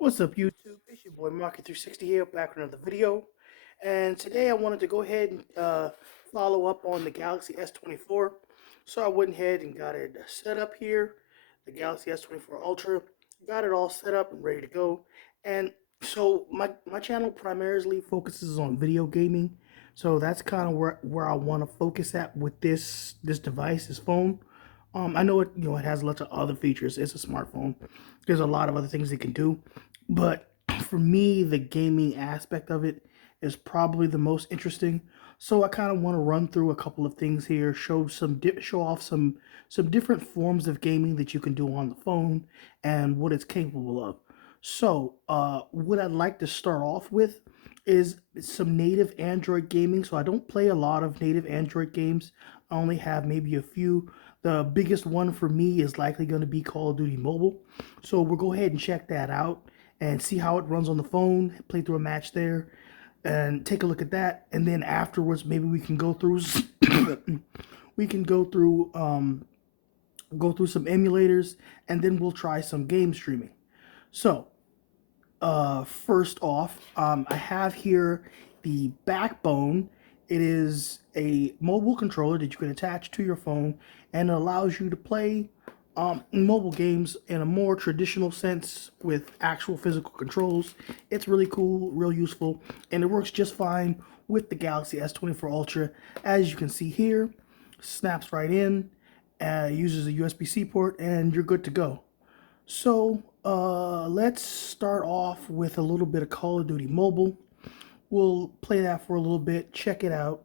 What's up, YouTube? It's your boy Market360 here, back with another video. And today I wanted to go ahead and follow up on the Galaxy S24. So I went ahead and got it set up here, the Galaxy S24 Ultra. Got it all set up and ready to go. And so my channel primarily focuses on video gaming. So that's kind of where I want to focus at with this device, this phone. I know it has lots of other features. It's a smartphone. There's a lot of other things it can do, but for me, the gaming aspect of it is probably the most interesting. So I kind of want to run through a couple of things here, show off some different forms of gaming that you can do on the phone and what it's capable of. So, what I'd like to start off with is some native Android gaming. So I don't play a lot of native Android games. I only have maybe a few. The biggest one for me is likely going to be Call of Duty Mobile. So we'll go ahead and check that out and see how it runs on the phone, play through a match there, and take a look at that. And then afterwards, maybe we can go through we can go through some emulators, and then we'll try some game streaming. So first off, I have here the Backbone. It is a mobile controller that you can attach to your phone, and it allows you to play mobile games in a more traditional sense with actual physical controls. It's really cool, real useful, and it works just fine with the Galaxy S24 Ultra. As you can see here, snaps right in, uses a USB-C port, and you're good to go. So let's start off with a little bit of Call of Duty Mobile. We'll play that for a little bit, check it out.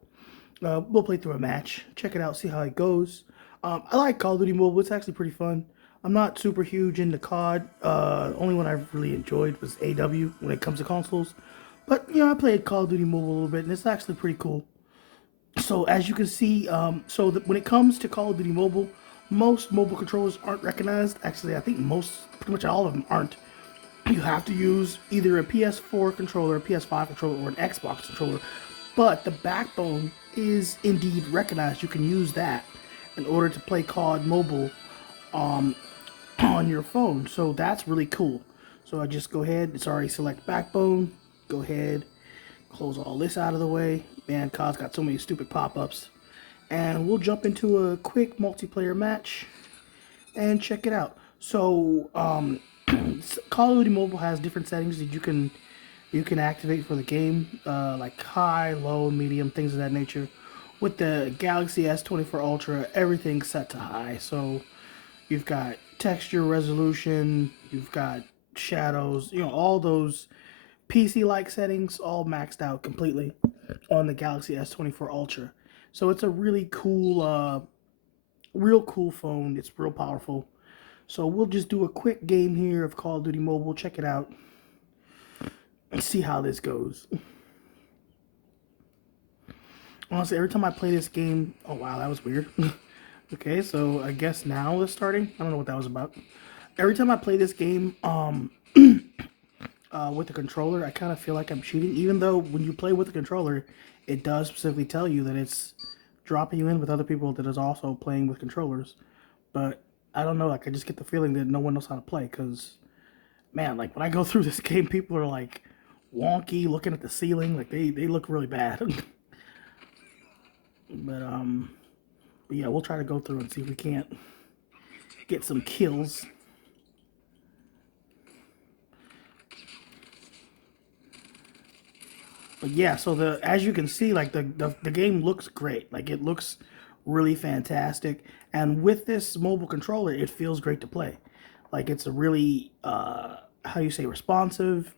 We'll play through a match, check it out, see how it goes. I like Call of Duty Mobile. It's actually pretty fun. I'm not super huge into COD. Only one I really enjoyed was AW when it comes to consoles. But, I played Call of Duty Mobile a little bit, and it's actually pretty cool. So, as you can see, when it comes to Call of Duty Mobile, most mobile controllers aren't recognized. Actually, I think pretty much all of them aren't. You have to use either a PS4 controller, a PS5 controller, or an Xbox controller. But the Backbone is indeed recognized. You can use that in order to play COD Mobile on your phone. So that's really cool. So I just go ahead, it's already select Backbone. Go ahead, close all this out of the way. Man, COD's got so many stupid pop-ups. And we'll jump into a quick multiplayer match and check it out. So Call of Duty Mobile has different settings that you can activate for the game, like high, low, medium, things of that nature. With the Galaxy S24 Ultra, everything's set to high. So you've got texture resolution, you've got shadows, all those PC-like settings all maxed out completely on the Galaxy S24 Ultra. So it's a really cool, real cool phone. It's real powerful. So we'll just do a quick game here of Call of Duty Mobile. Check it out and see how this goes. Honestly, every time I play this game, oh wow, that was weird. Okay, so I guess now it's starting. I don't know what that was about. Every time I play this game, with the controller, I kind of feel like I'm cheating. Even though when you play with the controller, it does specifically tell you that it's dropping you in with other people that is also playing with controllers. But I don't know. Like I just get the feeling that no one knows how to play. Cause man, like when I go through this game, people are like wonky, looking at the ceiling. Like they look really bad. But but yeah, we'll try to go through and see if we can't get some kills. But yeah, so as you can see, like the game looks great. Like it looks really fantastic. And with this mobile controller, it feels great to play. Like it's a really how do you say, responsive.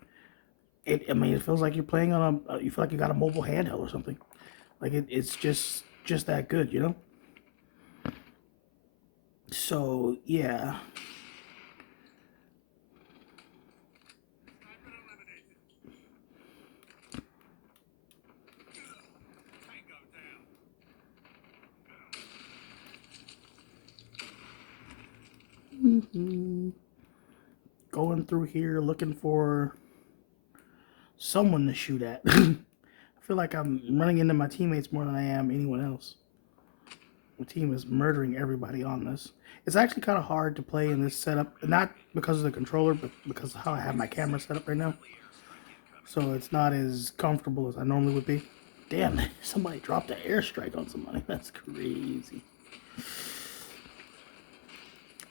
I mean, it feels like you're playing on you feel like you got a mobile handheld or something. Like it's just that good, you know? So yeah. Going through here looking for someone to shoot at. I feel like I'm running into my teammates more than I am anyone else. The team is murdering everybody on this. It's actually kind of hard to play in this setup, not because of the controller, but because of how I have my camera set up right now. So it's not as comfortable as I normally would be. Damn, somebody dropped an airstrike on somebody. That's crazy.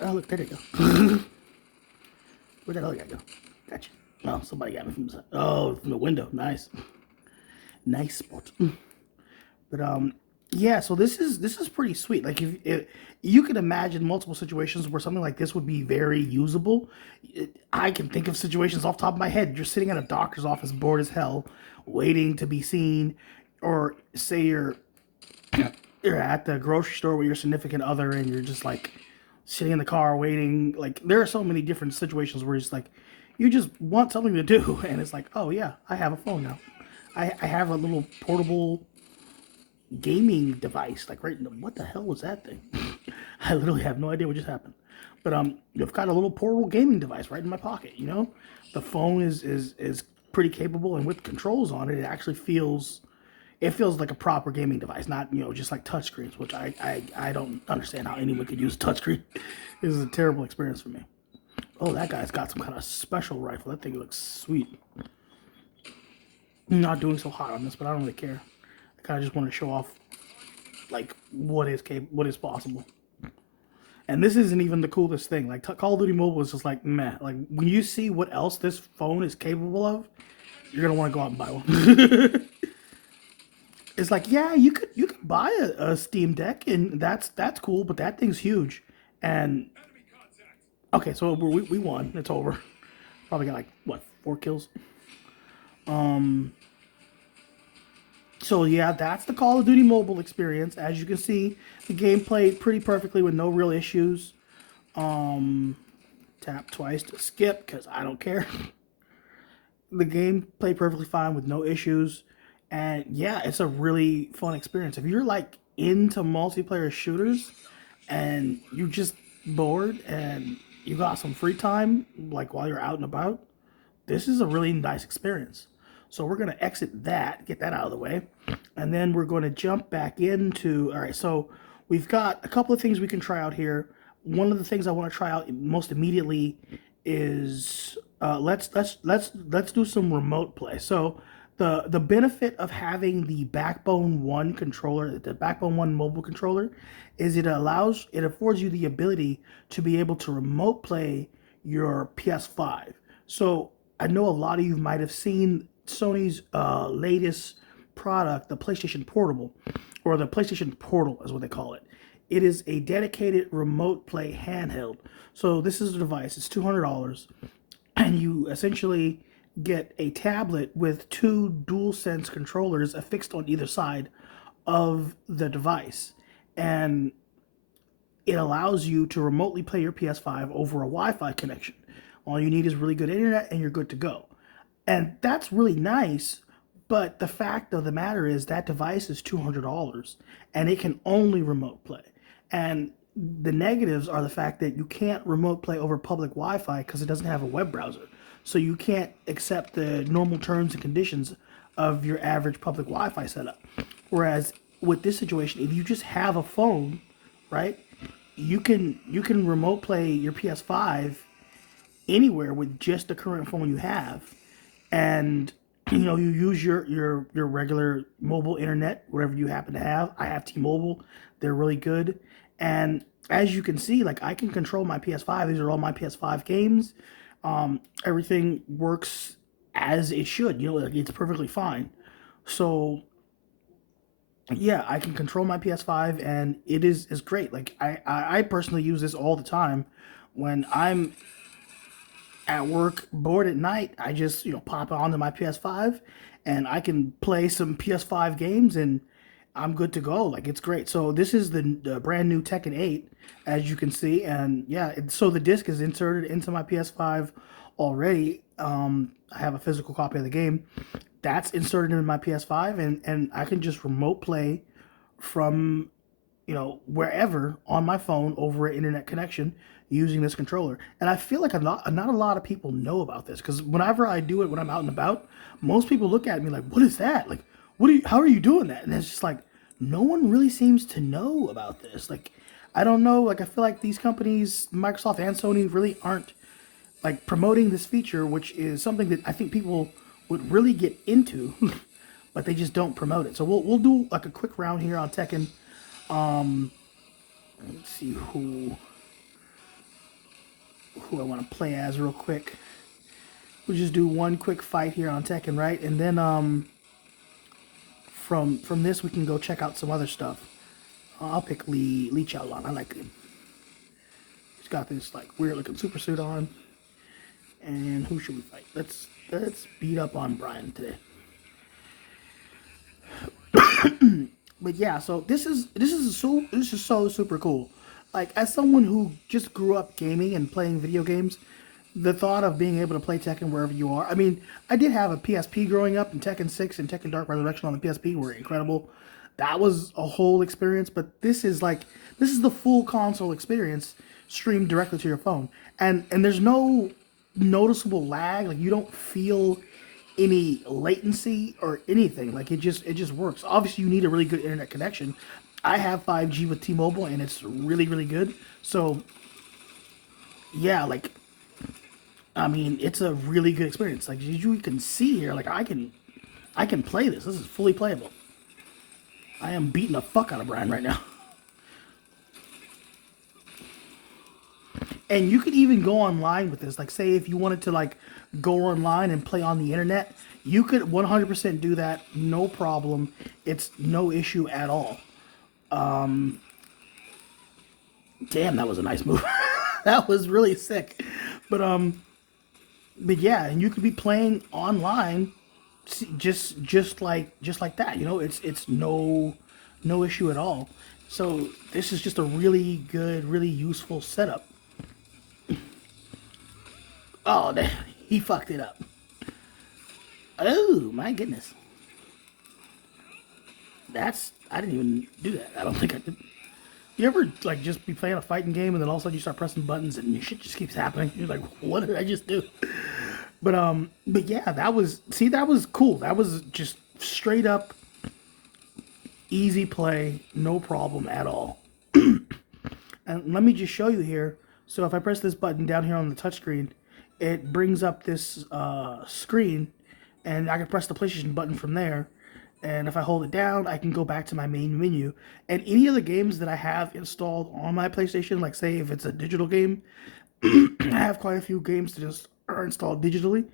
Oh, look, there they go. Where'd that other guy go? Gotcha. Oh, somebody got me from the side. Oh, from the window. Nice. Nice spot. But yeah, so this is pretty sweet. Like if you can imagine multiple situations where something like this would be very usable. I can think of situations off the top of my head. You're sitting at a doctor's office, bored as hell, waiting to be seen, or say you're at the grocery store with your significant other, and you're just like sitting in the car waiting. Like there are so many different situations where it's like you just want something to do, and it's like, oh yeah, I have a phone now. I have a little portable gaming device, like right in the, what the hell was that thing? I literally have no idea what just happened. But you've got a little portable gaming device right in my pocket, you know? The phone is pretty capable, and with controls on it, it actually feels like a proper gaming device, not, you know, just like touchscreens, which I don't understand how anyone could use a touchscreen. This is a terrible experience for me. Oh, that guy's got some kind of special rifle. That thing looks sweet. I'm not doing so hot on this, but I don't really care. I kind of just want to show off like what is possible. And this isn't even the coolest thing. Like Call of Duty Mobile is just like meh. Like when you see what else this phone is capable of, you're gonna want to go out and buy one. It's like, yeah, you could buy a Steam Deck, and that's cool, but that thing's huge. And okay, so we won. It's over. Probably got like what, 4 kills. So yeah, that's the Call of Duty mobile experience. As you can see, the game played pretty perfectly with no real issues. Tap twice to skip because I don't care. The game played perfectly fine with no issues. And yeah, it's a really fun experience. If you're like into multiplayer shooters and you're just bored and you got some free time, like while you're out and about, this is a really nice experience. So we're going to exit that, get that out of the way, and then we're going to jump back into, all right, so we've got a couple of things we can try out here. One of the things I want to try out most immediately is let's do some remote play. So the benefit of having the Backbone One controller, the Backbone One mobile controller, is it affords you the ability to be able to remote play your PS5. So I know a lot of you might have seen Sony's latest product, the PlayStation Portable, or the PlayStation Portal is what they call it. It is a dedicated remote play handheld. So this is a device. It's $200, and you essentially get a tablet with 2 DualSense controllers affixed on either side of the device, and it allows you to remotely play your PS5 over a Wi-Fi connection. All you need is really good internet, and you're good to go. And that's really nice, but the fact of the matter is that device is $200, and it can only remote play. And the negatives are the fact that you can't remote play over public Wi-Fi because it doesn't have a web browser. So you can't accept the normal terms and conditions of your average public Wi-Fi setup. Whereas with this situation, if you just have a phone, right, you can remote play your PS5 anywhere with just the current phone you have, and you know, you use your regular mobile internet, whatever you happen to have. I have T-Mobile. They're really good. And as you can see, like I can control my PS5. These are all my PS5 games. Everything works as it should. You know, like it's perfectly fine. So yeah, I can control my PS5, and it is great. Like I personally use this all the time when I'm at work, bored at night. I just, you know, pop onto my PS5, and I can play some PS5 games, and I'm good to go. Like it's great. So this is the brand new Tekken 8, as you can see, and yeah. So the disc is inserted into my PS5 already. I have a physical copy of the game that's inserted in my PS5, and I can just remote play from, you know, wherever on my phone over an internet connection using this controller. And I feel like not a lot of people know about this, because whenever I do it when I'm out and about, most people look at me like, what is that? Like, how are you doing that? And it's just like, no one really seems to know about this. Like, I don't know. Like, I feel like these companies, Microsoft and Sony, really aren't like promoting this feature, which is something that I think people would really get into, but they just don't promote it. So we'll do like a quick round here on Tekken. Let's see who I want to play as real quick. We'll just do one quick fight here on Tekken, right? And then from this we can go check out some other stuff. I'll pick Lee Chaolan. I like him. He's got this like weird looking super suit on. And who should we fight? Let's beat up on Brian today. But yeah, so this is so super cool. Like, as someone who just grew up gaming and playing video games, the thought of being able to play Tekken wherever you are. I mean, I did have a PSP growing up, and Tekken 6 and Tekken Dark Resurrection on the PSP were incredible. That was a whole experience, but this is the full console experience streamed directly to your phone. And there's no noticeable lag. Like, you don't feel any latency or anything. Like, it just works. Obviously, you need a really good internet connection. I have 5G with T-Mobile, and it's really, really good. So yeah, like, I mean, it's a really good experience. Like, you can see here, like, I can play this. This is fully playable. I am beating the fuck out of Brian right now. And you could even go online with this. Like, say if you wanted to like go online and play on the internet, you could 100% do that, no problem. It's no issue at all. Damn, that was a nice move. That was really sick. But but yeah, and you could be playing online, just like that. You know, it's no issue at all. So this is just a really good, really useful setup. Oh, he fucked it up. Oh my goodness. I didn't even do that. I don't think I did. You ever like just be playing a fighting game and then all of a sudden you start pressing buttons and shit just keeps happening? You're like, what did I just do? But yeah, that was cool. That was just straight up easy play, no problem at all. And let me just show you here. So if I press this button down here on the touchscreen, it brings up this screen, and I can press the PlayStation button from there. And if I hold it down, I can go back to my main menu. And any of the games that I have installed on my PlayStation, like say if it's a digital game, I have quite a few games that just are installed digitally.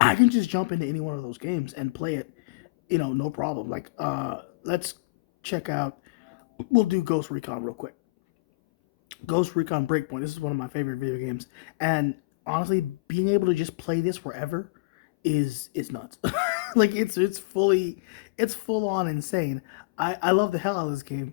I can just jump into any one of those games and play it, no problem. Like, let's check out. We'll do Ghost Recon real quick. Ghost Recon Breakpoint. This is one of my favorite video games, and honestly, being able to just play this wherever is nuts. Like, it's full on insane. I love the hell out of this game,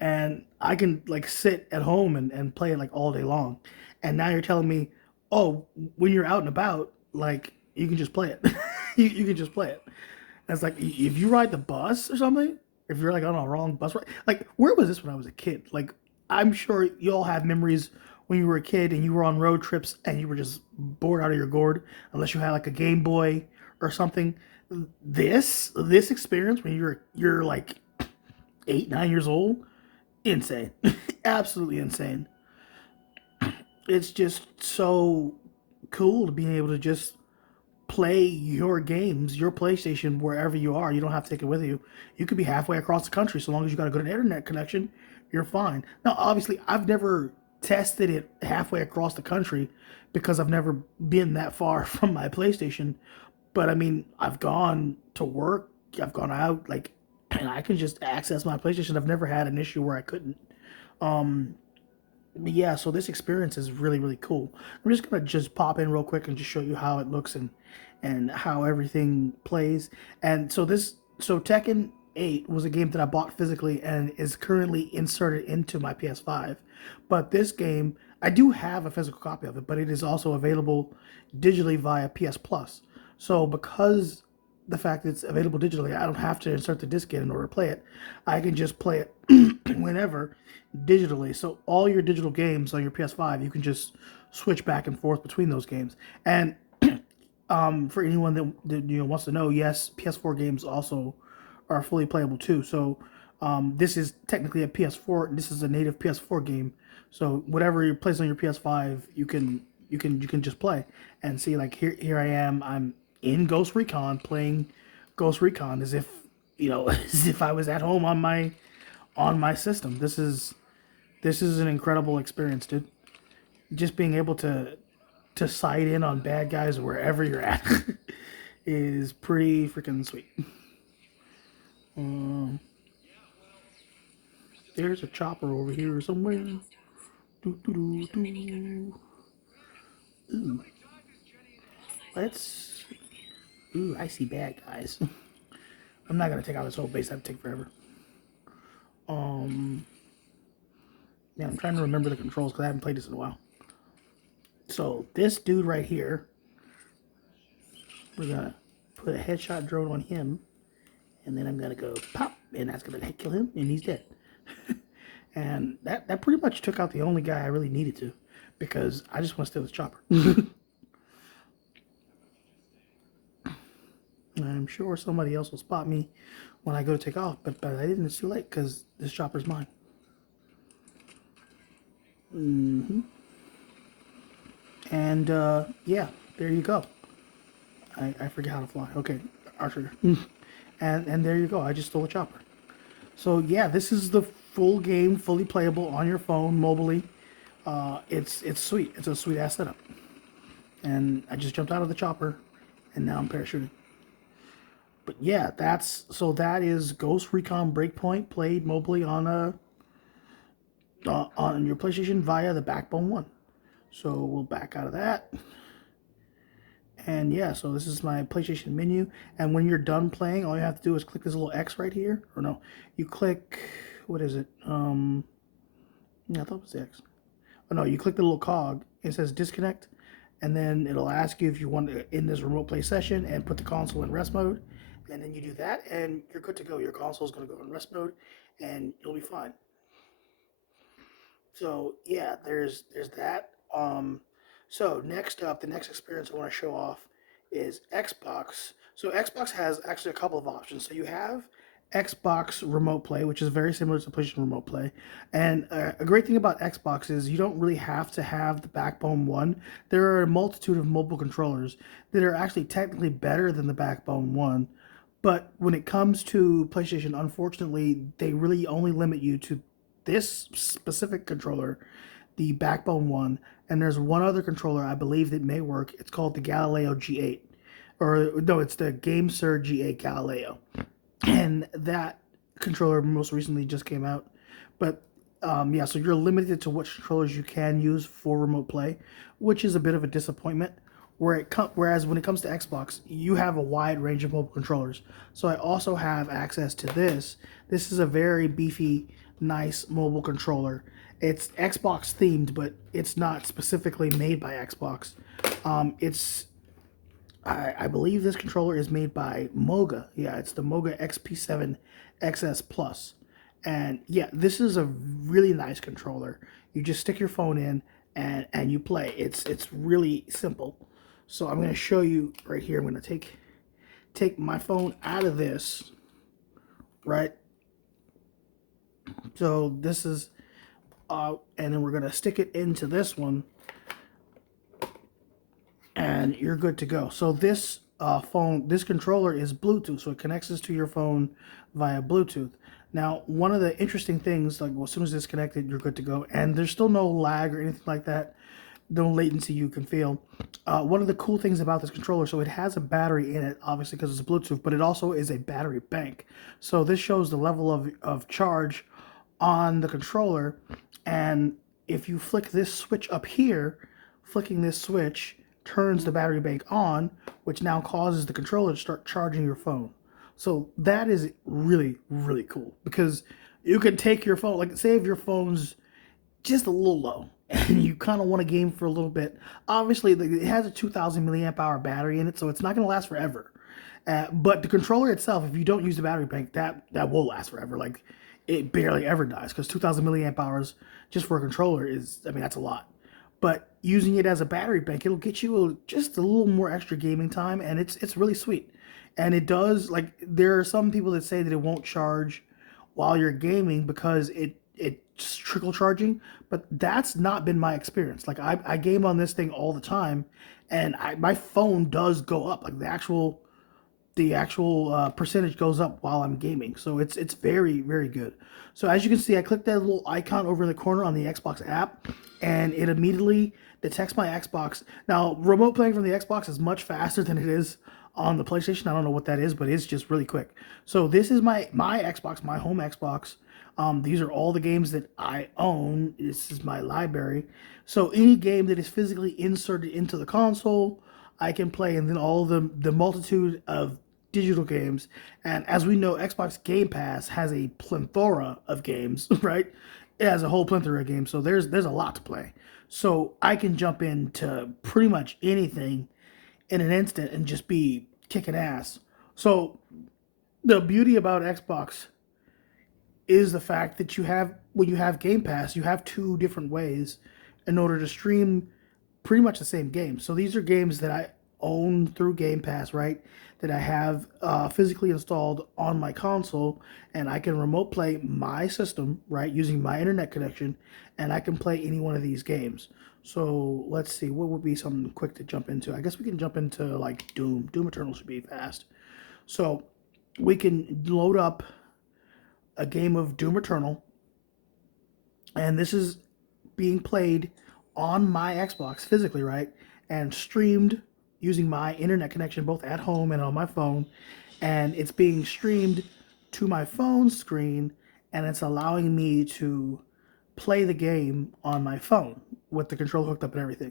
and I can like sit at home and play it like all day long. And now you're telling me, oh, when you're out and about, like, you can just play it. You can just play it. And it's like, if you ride the bus or something, if you're like on a wrong bus ride, like, where was this when I was a kid? Like, I'm sure you all have memories when you were a kid and you were on road trips and you were just bored out of your gourd, unless you had like a Game Boy or something. This experience when you're like 8, 9 years old, insane. Absolutely insane. It's just so cool to be able to just play your games, your PlayStation, wherever you are. You don't have to take it with you. You could be halfway across the country, so long as you got a good internet connection, you're fine. Now, obviously, I've never tested it halfway across the country because I've never been that far from my PlayStation. But I mean, I've gone to work, I've gone out, like, and I can just access my PlayStation. I've never had an issue where I couldn't. Um, but yeah, so this experience is really, really cool. I'm just gonna just pop in real quick and just show you how it looks and how everything plays. And so Tekken 8 was a game that I bought physically and is currently inserted into my PS5. But this game, I do have a physical copy of it, but it is also available digitally via PS Plus. So because the fact that it's available digitally, I don't have to insert the disc in order to play it. I can just play it whenever digitally. So all your digital games on your PS5, you can just switch back and forth between those games. And for anyone that wants to know, yes, PS4 games also are fully playable too. So This is technically a PS4. This is a native PS4 game, so whatever you place on your PS5, you can just play and see. Like here I am. I'm in Ghost Recon playing Ghost Recon as if as if I was at home on my system. This is an incredible experience, dude. Just being able to sight in on bad guys wherever you're at is pretty freaking sweet. Um, there's a chopper over here somewhere. Doo, doo, doo, doo. Ooh, let's. Ooh, I see bad guys. I'm not gonna take out this whole base. That'd take forever. Um, yeah, I'm trying to remember the controls because I haven't played this in a while. So this dude right here, we're gonna put a headshot drone on him, and then I'm gonna go pop, and that's gonna kill him, and he's dead. And that pretty much took out the only guy I really needed to, because I just want to steal this chopper. I'm sure somebody else will spot me when I go to take off, but I didn't. It's too late because this chopper's mine. And yeah, there you go. I forget how to fly. Okay, archer. And there you go. I just stole a chopper. So yeah, this is the full game, fully playable on your phone, mobilely. It's sweet. It's a sweet ass setup. And I just jumped out of the chopper, and now I'm parachuting. But yeah, that is Ghost Recon Breakpoint played mobily on your PlayStation via the Backbone One. So we'll back out of that. And yeah, so this is my PlayStation menu. And when you're done playing, all you have to do is click this little X right here. Or no, you click, what is it? Yeah, I thought it was the X. Oh no, you click the little cog. It says disconnect. And then it'll ask you if you want to end this remote play session and put the console in rest mode. And then you do that and you're good to go. Your console is going to go in rest mode and you'll be fine. So yeah, there's that. So next up, the next experience I want to show off is Xbox. So Xbox has actually a couple of options. So you have Xbox Remote Play, which is very similar to PlayStation Remote Play. And a great thing about Xbox is you don't really have to have the Backbone One. There are a multitude of mobile controllers that are actually technically better than the Backbone One. But when it comes to PlayStation, unfortunately, they really only limit you to this specific controller, the Backbone One, and there's one other controller I believe that may work. It's called the Galileo G8, or no, it's the GameSir G8 Galileo, and that controller most recently just came out. But yeah, so you're limited to which controllers you can use for remote play, which is a bit of a disappointment. Whereas when it comes to Xbox, you have a wide range of mobile controllers. So I also have access to this. This is a very beefy, nice mobile controller. It's Xbox themed, but it's not specifically made by Xbox. I believe this controller is made by Moga. Yeah, it's the Moga XP7 XS Plus. And yeah, this is a really nice controller. You just stick your phone in and you play. It's really simple. So I'm going to show you right here. I'm going to take my phone out of this, right? So this is, and then we're going to stick it into this one, and you're good to go. So this this controller is Bluetooth, so it connects this to your phone via Bluetooth. Now, one of the interesting things, like, well, as soon as it's connected, you're good to go, and there's still no lag or anything like that. No latency you can feel. One of the cool things about this controller, so it has a battery in it, obviously because it's Bluetooth, but it also is a battery bank. So this shows the level of charge on the controller, and if you flick this switch up here, flicking this switch turns the battery bank on, which now causes the controller to start charging your phone. So that is really, really cool, because you can take your phone, like, say if your phone's just a little low and you kind of want to game for a little bit. Obviously, it has a 2,000 milliamp hour battery in it, so it's not going to last forever. But the controller itself, if you don't use the battery bank, that will last forever. Like, it barely ever dies, because 2,000 milliamp hours just for a controller is, I mean, that's a lot. But using it as a battery bank, it'll get you just a little more extra gaming time, and it's really sweet. And it does, like, there are some people that say that it won't charge while you're gaming because it's trickle charging, but that's not been my experience. Like I game on this thing all the time, and my phone does go up. Like the actual percentage goes up while I'm gaming. So it's very, very good. So as you can see, I clicked that little icon over in the corner on the Xbox app, and it immediately detects my Xbox. Now, remote playing from the Xbox is much faster than it is on the PlayStation. I don't know what that is, but it's just really quick. So this is my Xbox, my home Xbox. These are all the games that I own. This is my library. So any game that is physically inserted into the console, I can play, and then all the multitude of digital games. And as we know, Xbox Game Pass has a plethora of games, right? It has a whole plethora of games, so there's a lot to play. So I can jump into pretty much anything in an instant and just be kicking ass. So the beauty about Xbox is the fact that you have when you have Game Pass, you have two different ways in order to stream pretty much the same games. So these are games that I own through Game Pass, right? That I have physically installed on my console, and I can remote play my system, right, using my internet connection, and I can play any one of these games. So let's see, what would be something quick to jump into? I guess we can jump into like Doom. Doom Eternal should be fast. So we can load up a game of Doom Eternal, and this is being played on my Xbox physically, right? And streamed using my internet connection both at home and on my phone. And it's being streamed to my phone screen, and it's allowing me to play the game on my phone with the controller hooked up and everything.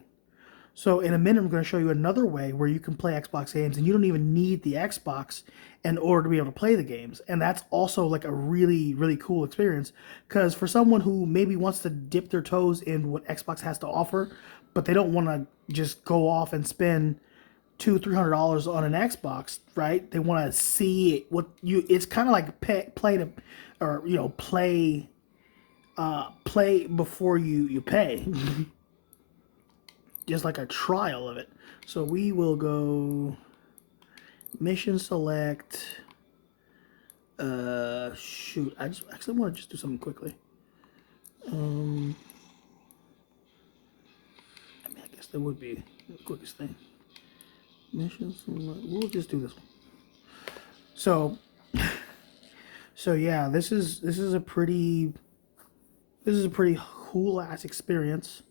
So in a minute, I'm going to show you another way where you can play Xbox games and you don't even need the Xbox in order to be able to play the games. And that's also like a really, really cool experience because for someone who maybe wants to dip their toes in what Xbox has to offer, but they don't want to just go off and spend $200-300 on an Xbox, right? They want to see what you. It's kind of like play to, or play before you pay. Just like a trial of it. So we will go mission select. Shoot, I just actually want to just do something quickly. I mean, I guess that would be the quickest thing. Mission select. We'll just do this one. So yeah, this is a pretty cool ass experience.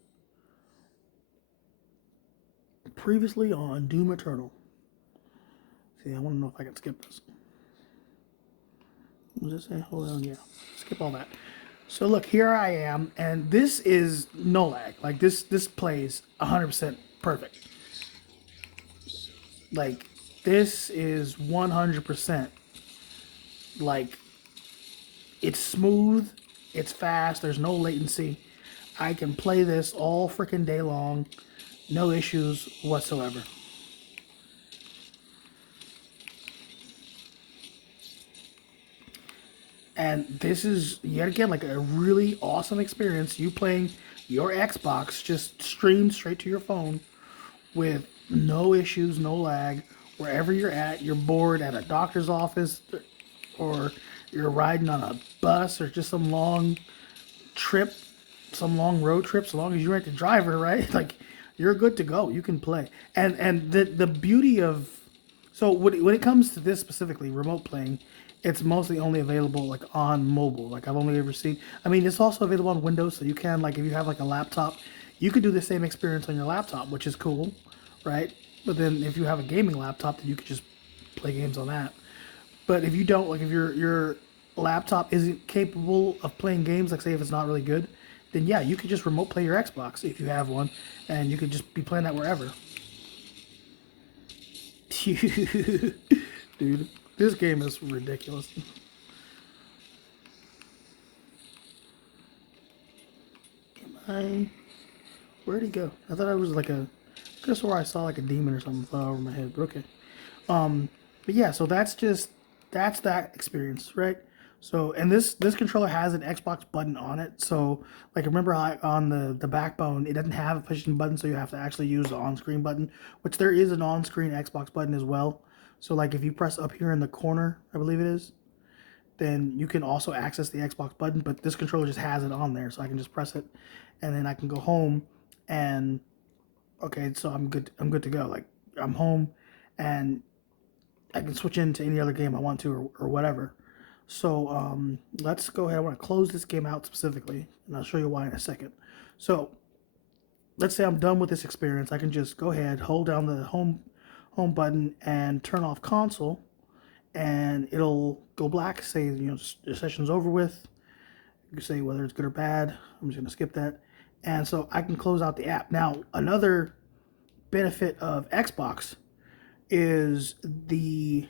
Previously on Doom Eternal. See, I want to know if I can skip this. What does it say? Hold on, yeah. Skip all that. So look, here I am, and this is no lag. Like this plays 100% perfect. Like this is 100% like it's smooth, it's fast, there's no latency. I can play this all freaking day long, no issues whatsoever. And this is yet again like a really awesome experience. You playing your Xbox just streamed straight to your phone with no issues, no lag. Wherever you're at, you're bored at a doctor's office, or you're riding on a bus, or just some long trip, some long road trip. So long as you're at the driver, right? Like you're good to go. You can play. And the beauty of so when it comes to this specifically, remote playing, it's mostly only available like on mobile. Like I've only ever seen. I mean, it's also available on Windows, so you can like if you have like a laptop, you could do the same experience on your laptop, which is cool, right? But then if you have a gaming laptop, then you could just play games on that. But if you don't, like if your laptop isn't capable of playing games, like say if it's not really good, then yeah, you could just remote play your Xbox if you have one, and you could just be playing that wherever. Dude, this game is ridiculous. Where'd he go? I thought I was like a. I could have swore I saw like a demon or something fly over my head. But okay. But yeah, so that's that experience, right? So and this controller has an Xbox button on it. So like remember how on the backbone it doesn't have a pushing button, so you have to actually use the on-screen button, which there is an on-screen Xbox button as well. So like if you press up here in the corner, I believe it is, then you can also access the Xbox button, but this controller just has it on there, so I can just press it, and then I can go home, and okay, so I'm good. I'm good to go. Like I'm home, and I can switch into any other game I want to, or whatever. So let's go ahead. I want to close this game out specifically, and I'll show you why in a second. So let's say I'm done with this experience. I can just go ahead, hold down the home button, and turn off console, and it'll go black. Say the session's over with. You can say whether it's good or bad. I'm just gonna skip that, and so I can close out the app. Now another benefit of Xbox is the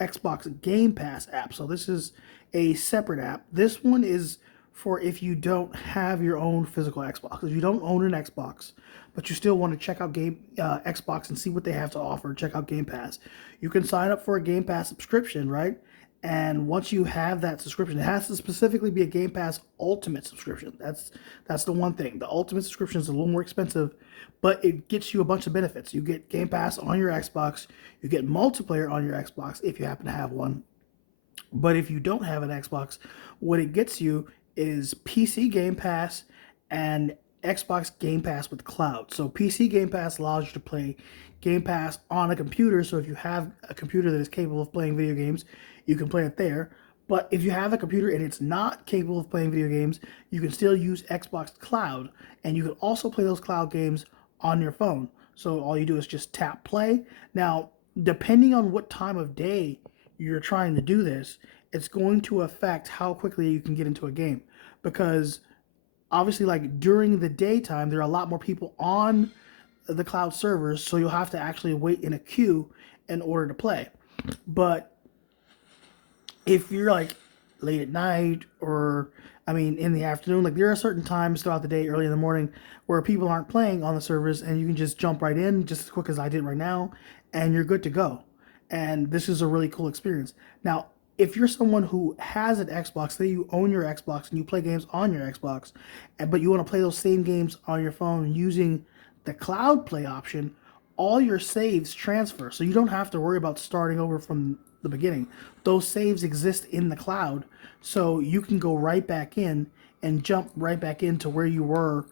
Xbox Game Pass app. So this is a separate app. This one is for if you don't have your own physical Xbox. If you don't own an Xbox, but you still want to check out Xbox and see what they have to offer, check out Game Pass. You can sign up for a Game Pass subscription, right? And once you have that subscription, it has to specifically be a Game Pass Ultimate subscription. That's the one thing. The Ultimate subscription is a little more expensive, but it gets you a bunch of benefits. You get Game Pass on your Xbox. You get multiplayer on your Xbox if you happen to have one. But if you don't have an Xbox, what it gets you is PC Game Pass and Xbox Game Pass with cloud. So PC Game Pass allows you to play Game Pass on a computer. So if you have a computer that is capable of playing video games, you can play it there. But if you have a computer and it's not capable of playing video games, you can still use Xbox Cloud, and you can also play those cloud games on your phone. So all you do is just tap play. Now, depending on what time of day you're trying to do this, it's going to affect how quickly you can get into a game, because obviously, like during the daytime, there are a lot more people on the cloud servers, so you'll have to actually wait in a queue in order to play. But if you're like late at night, or I mean in the afternoon, like there are certain times throughout the day, early in the morning, where people aren't playing on the servers, and you can just jump right in just as quick as I did right now, and you're good to go. And this is a really cool experience. Now, if you're someone who has an Xbox, say you own your Xbox and you play games on your Xbox, but you want to play those same games on your phone using the cloud play option, all your saves transfer. So you don't have to worry about starting over from the beginning. Those saves exist in the cloud, so you can go right back in and jump right back into where you were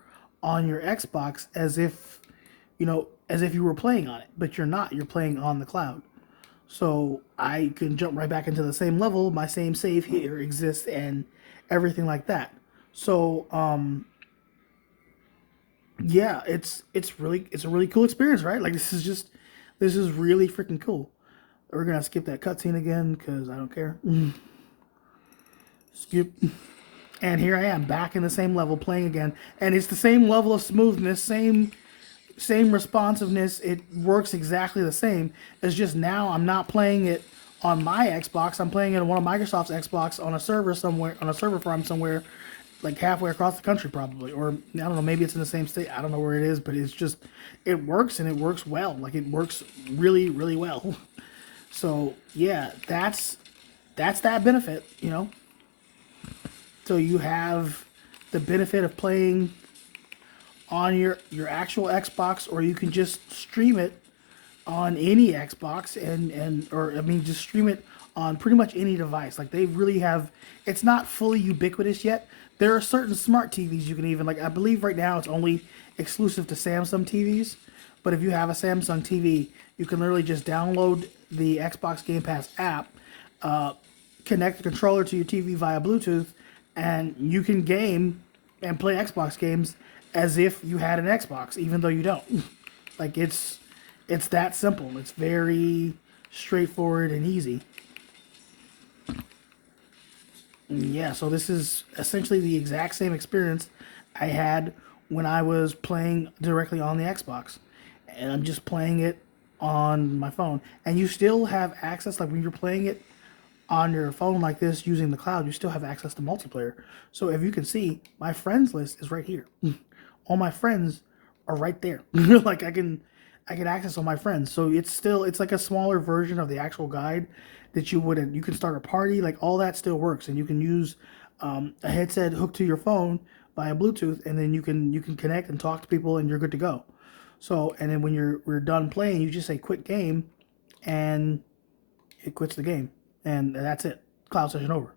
on your Xbox as if you were playing on it, but you're not. You're playing on the cloud. So I can jump right back into the same level. My same save here exists and everything like that. So yeah, it's a really cool experience, right? Like this is really freaking cool. We're gonna skip that cutscene again because I don't care. Skip. And here I am back in the same level playing again, and it's the same level of smoothness, same responsiveness. It works exactly the same. It's just now I'm not playing it on my Xbox. I'm playing it on one of Microsoft's Xbox on a server somewhere, on a server farm somewhere, like halfway across the country probably. Or I don't know, maybe it's in the same state. I don't know where it is, but it works, and it works well. Like it works really, really well. So yeah, that's that benefit, So you have the benefit of playing on your actual Xbox, or you can just stream it on any Xbox just stream it on pretty much any device. Like they really have, it's not fully ubiquitous yet. There are certain smart TVs you can even, like I believe right now it's only exclusive to Samsung TVs, but if you have a Samsung TV, you can literally just download the Xbox Game Pass app, connect the controller to your TV via Bluetooth, and you can game and play Xbox games as if you had an Xbox, even though you don't. Like it's that simple. It's very straightforward and easy. Yeah, so this is essentially the exact same experience I had when I was playing directly on the Xbox. And I'm just playing it on my phone. And you still have access, like when you're playing it on your phone like this using the cloud, you still have access to multiplayer. So if you can see, my friends list is right here. All my friends are right there. Like I can access all my friends. So it's like a smaller version of the actual guide that you can start a party, like all that still works, and you can use a headset hooked to your phone via Bluetooth, and then you can connect and talk to people, and you're good to go. So, and then when we're done playing, you just say quit game, and it quits the game, and that's it. Cloud session over.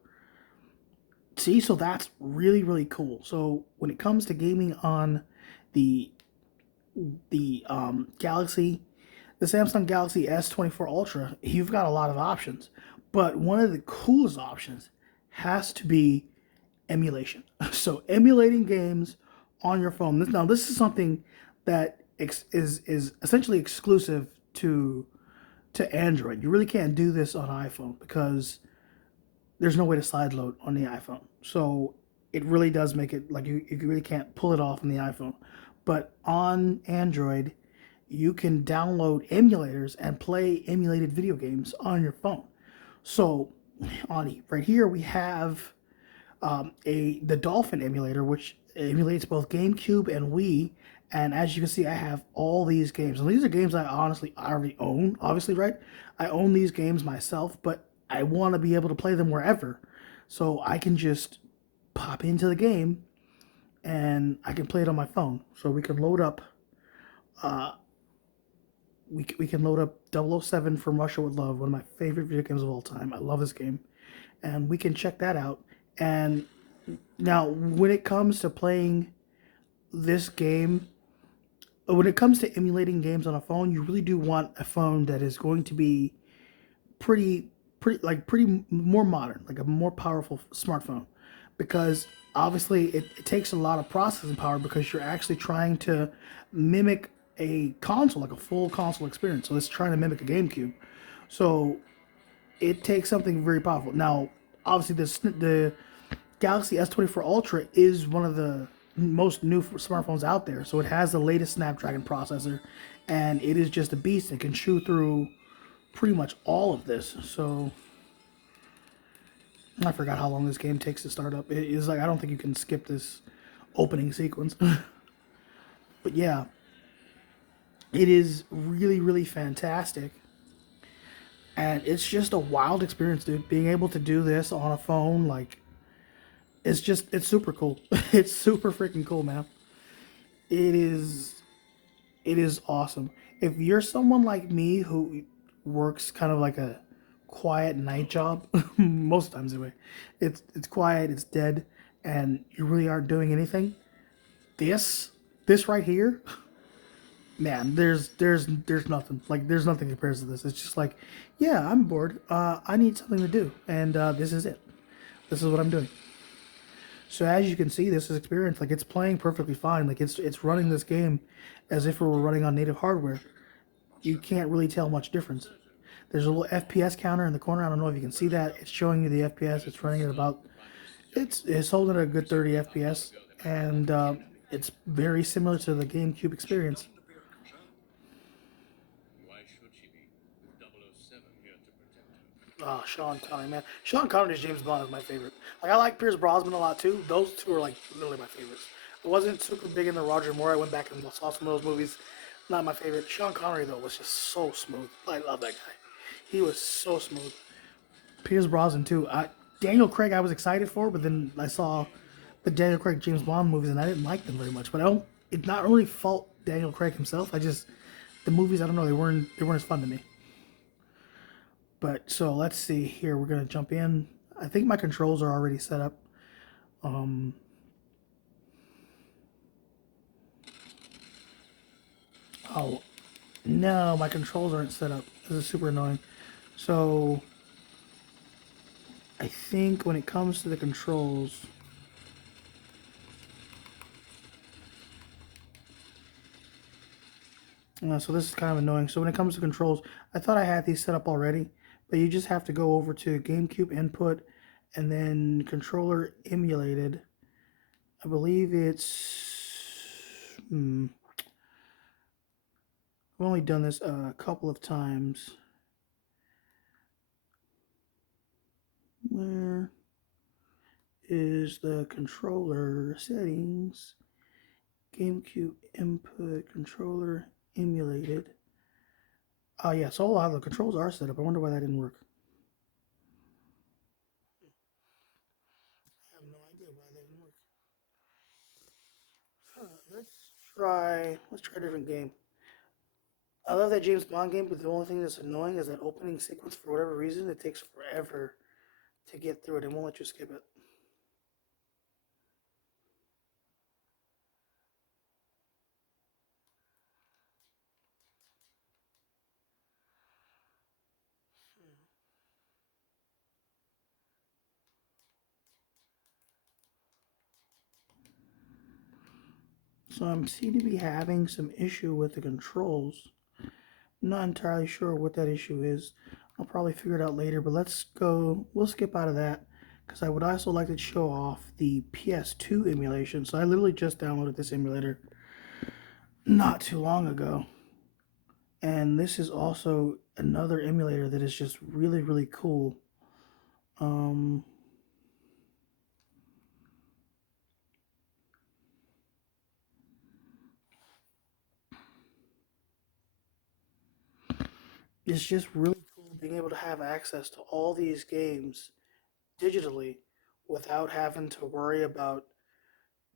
See, so that's really really cool. So when it comes to gaming on the Galaxy, the Samsung Galaxy S24 Ultra, you've got a lot of options. But one of the coolest options has to be emulation. So emulating games on your phone. Now this is something that is essentially exclusive to Android. You really can't do this on iPhone because there's no way to sideload on the iPhone. So it really does make it like you really can't pull it off on the iPhone. But on Android, you can download emulators and play emulated video games on your phone. So on right here we have the Dolphin emulator, which emulates both GameCube and Wii. And as you can see, I have all these games. And these are games I already own, obviously, right? I own these games myself, but I want to be able to play them wherever. So I can just pop into the game and I can play it on my phone. So we can load up uh, we can load up 007 from Russia with Love, one of my favorite video games of all time. I love this game. And we can check that out. And now, when it comes to playing this game, when it comes to emulating games on a phone, you really do want a phone that is going to be pretty more modern, like a more powerful smartphone, because obviously it takes a lot of processing power because you're actually trying to mimic a console, like a full console experience. So it's trying to mimic a GameCube. So it takes something very powerful. Now, obviously, the Galaxy S24 Ultra is one of the most new smartphones out there. So it has the latest Snapdragon processor, and it is just a beast. It can chew through pretty much all of this. So I forgot how long this game takes to start up. It is like I don't think you can skip this opening sequence. But yeah, it is really really fantastic. And it's just a wild experience, dude. Being able to do this on a phone, like, it's super cool. It's super freaking cool, man. It is, it is awesome. If you're someone like me who works kind of like a quiet night job, most times anyway, it's quiet, it's dead, and you really aren't doing anything. This, this right here, man, there's nothing. Like there's nothing compares to this. It's just like, yeah, I'm bored. I need something to do, and this is it. This is what I'm doing. So as you can see, this is experience. Like it's playing perfectly fine. Like it's running this game as if it were running on native hardware. You can't really tell much difference. There's a little FPS counter in the corner. I don't know if you can see that. It's showing you the FPS. It's running at about it's holding at a good 30 FPS, and it's very similar to the GameCube experience. Oh, Sean Connery, man. Sean Connery's James Bond is my favorite. Like, I like Pierce Brosnan a lot, too. Those two are, like, literally my favorites. I wasn't super big into Roger Moore. I went back and saw some of those movies. Not my favorite. Sean Connery, though, was just so smooth. I love that guy. He was so smooth. Pierce Brosnan, too. Daniel Craig, I was excited for, but then I saw the Daniel Craig James Bond movies, and I didn't like them very much. But I don't. It's not really fault Daniel Craig himself. I just the movies. I don't know. They weren't as fun to me. But so let's see here. We're gonna jump in. I think my controls are already set up. Um, oh no, my controls aren't set up. This is super annoying. So I think when it comes to the controls, so this is kind of annoying. So when it comes to controls, I thought I had these set up already, but you just have to go over to GameCube input and then controller emulated. I believe I've only done this a couple of times. Where is the controller settings? GameCube input controller emulated. Oh yeah, so a lot of the controls are set up. I wonder why that didn't work. I have no idea why that didn't work. Let's try a different game. I love that James Bond game, but the only thing that's annoying is that opening sequence. For whatever reason, it takes forever to get through it. It won't let you skip it. So I seem to be having some issue with the controls. Not entirely sure what that issue is. I'll probably figure it out later, but let's go, we'll skip out of that because I would also like to show off the PS2 emulation. So I literally just downloaded this emulator not too long ago. And this is also another emulator that is just really, really cool. Um, it's just really cool being able to have access to all these games digitally without having to worry about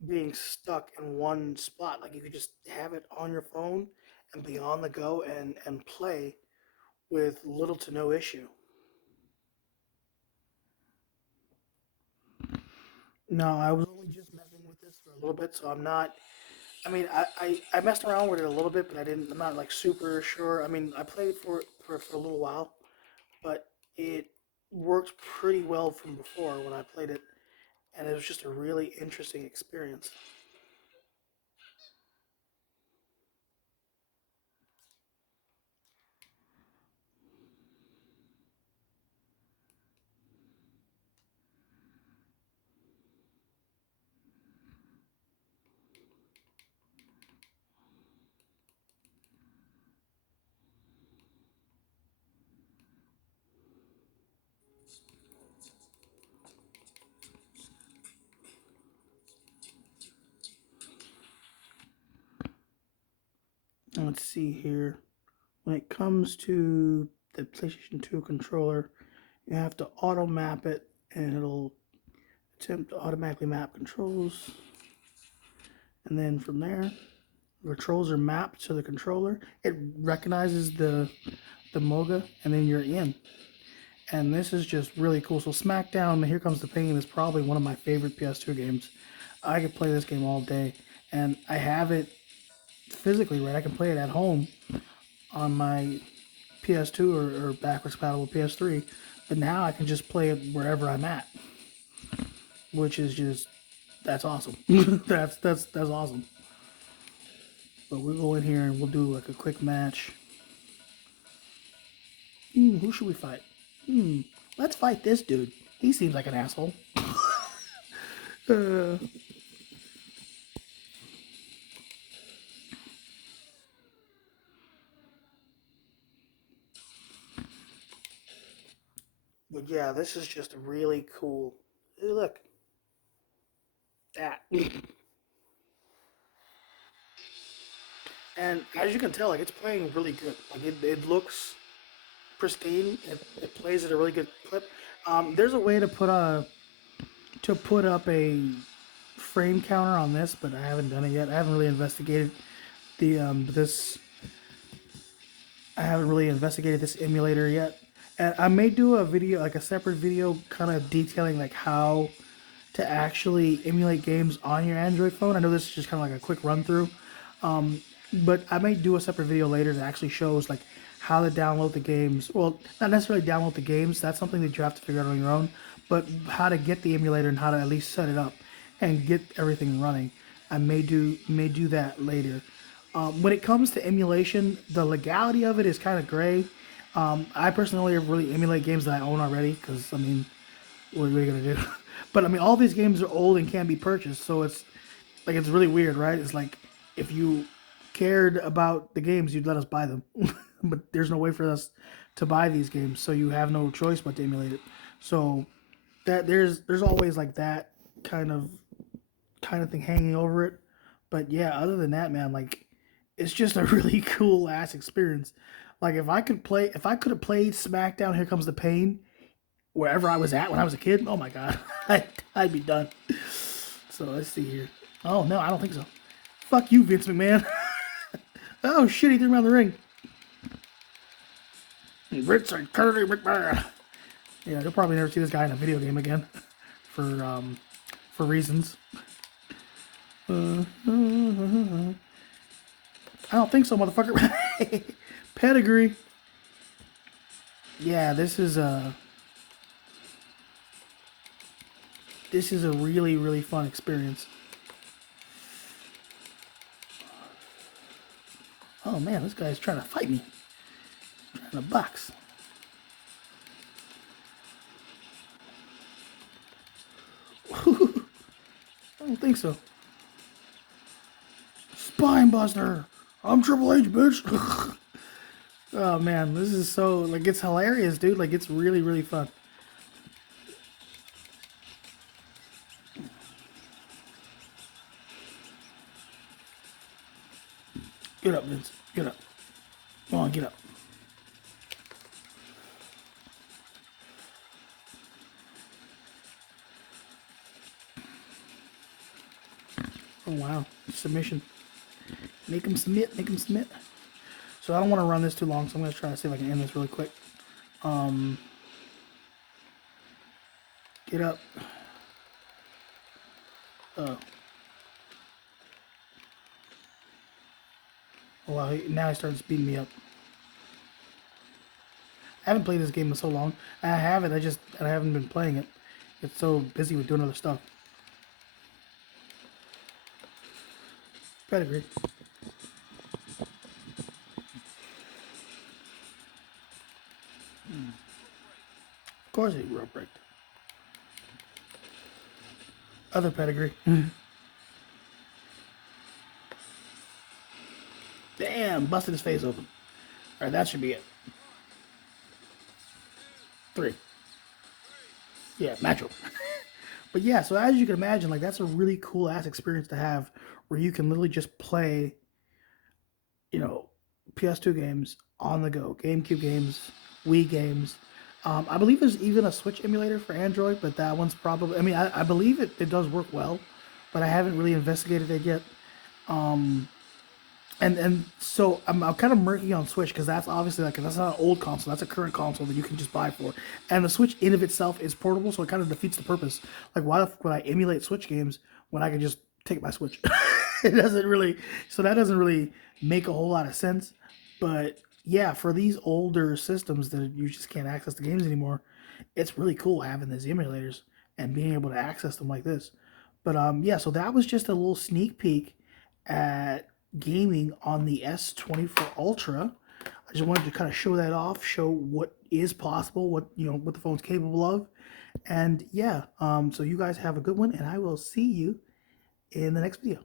being stuck in one spot. Like you could just have it on your phone and be on the go and play with little to no issue. No, I was only just messing with this for a little bit, so I'm not. I mean, I messed around with it a little bit, but I didn't. I'm not like super sure. I mean, I played for a little while, but it worked pretty well from before when I played it, and it was just a really interesting experience. Let's see here. When it comes to the PlayStation 2 controller, you have to auto map it, and it'll attempt to automatically map controls. And then from there, the controls are mapped to the controller. It recognizes the Moga, and then you're in. And this is just really cool. So SmackDown, Here Comes the Pain is probably one of my favorite PS2 games. I could play this game all day, and I have it physically, right? I can play it at home on my PS2 or backwards compatible PS3, but now I can just play it wherever I'm at, which is just that's awesome. That's awesome. But we'll go in here and we'll do like a quick match. Who should we fight? Let's fight this dude. He seems like an asshole. Uh, but yeah, this is just really cool. Hey, look, that. And as you can tell, like it's playing really good. Like it looks pristine. It plays at a really good clip. There's a way to put up a frame counter on this, but I haven't done it yet. I haven't really investigated the this. I haven't really investigated this emulator yet. And I may do a video, like a separate video, kind of detailing like how to actually emulate games on your Android phone. I know this is just kind of like a quick run through, but I may do a separate video later that actually shows like how to download the games. Well, not necessarily download the games. That's something that you have to figure out on your own. But how to get the emulator and how to at least set it up and get everything running. I may do that later. When it comes to emulation, the legality of it is kind of gray. I personally really emulate games that I own already because I mean, what are we gonna do? But I mean, all these games are old and can't be purchased, so it's like it's really weird, right? It's like if you cared about the games, you'd let us buy them, but there's no way for us to buy these games, so you have no choice but to emulate it. So that there's always like that kind of kind of thing hanging over it. But yeah, other than that, man, like it's just a really cool ass experience. Like if I could have played SmackDown, Here Comes the Pain, wherever I was at when I was a kid, oh my god, I'd be done. So let's see here. Oh no, I don't think so. Fuck you, Vince McMahon. Oh shit, he threw him around the ring. Vince and Curly McMahon. Yeah, you'll probably never see this guy in a video game again, for for reasons. I don't think so, motherfucker. Pedigree. Yeah, this is a really really fun experience. Oh man, this guy's trying to fight me. Trying to box. I don't think so. Spine Buster. I'm Triple H, bitch. Oh man, this is so like it's hilarious, dude. Like it's really really fun. Get up, Vince. Get up. Come on, get up. Oh wow, submission. Make him submit. Make him submit. So I don't want to run this too long, so I'm gonna try to see if I can end this really quick. Get up. Oh. Oh wow, now he starts beating me up. I haven't played this game in so long. I have it, I haven't been playing it. It's so busy with doing other stuff. Pedigree. Of course he rope breaked. Other pedigree. Damn, busted his face open. Alright, that should be it. 3. Yeah, natural. But yeah, so as you can imagine, like that's a really cool ass experience to have where you can literally just play, you know, PS2 games on the go, GameCube games, Wii games. I believe there's even a Switch emulator for Android, but that one's probably, I mean, I believe it does work well, but I haven't really investigated it yet. And so I'm kind of murky on Switch because that's obviously like that's not an old console, that's a current console that you can just buy for, and the Switch in of itself is portable, so it kind of defeats the purpose. Like why would I emulate Switch games when I could just take my Switch? It doesn't really, so that doesn't really make a whole lot of sense. But yeah, for these older systems that you just can't access the games anymore, it's really cool having these emulators and being able to access them like this. But yeah, so that was just a little sneak peek at gaming on the S24 Ultra. I just wanted to kind of show that off, show what is possible, what what the phone's capable of, and yeah. So you guys have a good one, and I will see you in the next video.